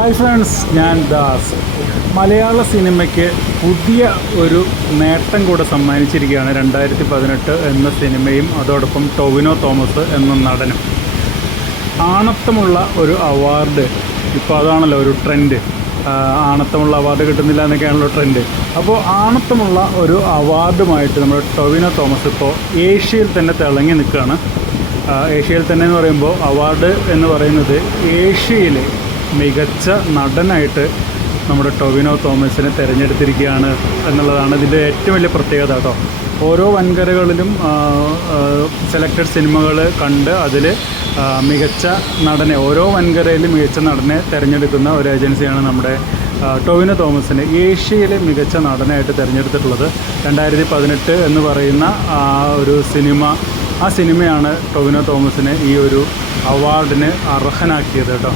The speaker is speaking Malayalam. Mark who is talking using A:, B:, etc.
A: ഹായ് ഫ്രണ്ട്സ് ഞാൻ ദാസ്. മലയാള സിനിമയ്ക്ക് പുതിയ ഒരു നേട്ടം കൂടെ സമ്മാനിച്ചിരിക്കുകയാണ് രണ്ടായിരത്തി പതിനെട്ട് എന്ന സിനിമയും അതോടൊപ്പം ടൊവിനോ തോമസ് എന്ന നടനും. ആണത്തമുള്ള ഒരു അവാർഡ് ഇപ്പോൾ അതാണല്ലോ ഒരു ട്രെൻഡ്. ആണത്തമുള്ള അവാർഡ് കിട്ടുന്നില്ല എന്നൊക്കെയാണല്ലോ ട്രെൻഡ്. അപ്പോൾ ആണത്തമുള്ള ഒരു അവാർഡുമായിട്ട് നമ്മുടെ ടൊവിനോ തോമസ് ഇപ്പോൾ ഏഷ്യയിൽ തന്നെ തിളങ്ങി നിൽക്കുകയാണ്. ഏഷ്യയിൽ തന്നെ എന്ന് പറയുമ്പോൾ അവാർഡ് എന്ന് പറയുന്നത് ഏഷ്യയിലെ മികച്ച നടനായിട്ട് നമ്മുടെ ടൊവിനോ തോമസിനെ തിരഞ്ഞെടുത്തിരിക്കുകയാണ് എന്നുള്ളതാണ് ഇതിന്റെ ഏറ്റവും വലിയ പ്രത്യേകത കേട്ടോ. ഓരോ വൻകരകളിലും സെലക്റ്റഡ് സിനിമകൾ കണ്ട് അതിൽ മികച്ച നടനെ ഓരോ വൻകരയിലും മികച്ച നടനെ തിരഞ്ഞെടുക്കുന്ന ഒരു ഏജൻസിയാണ് നമ്മുടെ ടൊവിനോ തോമസിനെ ഏഷ്യയിലെ മികച്ച നടനായിട്ട് തിരഞ്ഞെടുത്തിട്ടുള്ളത്. രണ്ടായിരത്തി പതിനെട്ട് എന്ന് പറയുന്ന ഒരു സിനിമ ആ സിനിമയാണ് ടൊവിനോ തോമസിനെ ഈ ഒരു അവാർഡിന് അർഹനാക്കിയത് കേട്ടോ.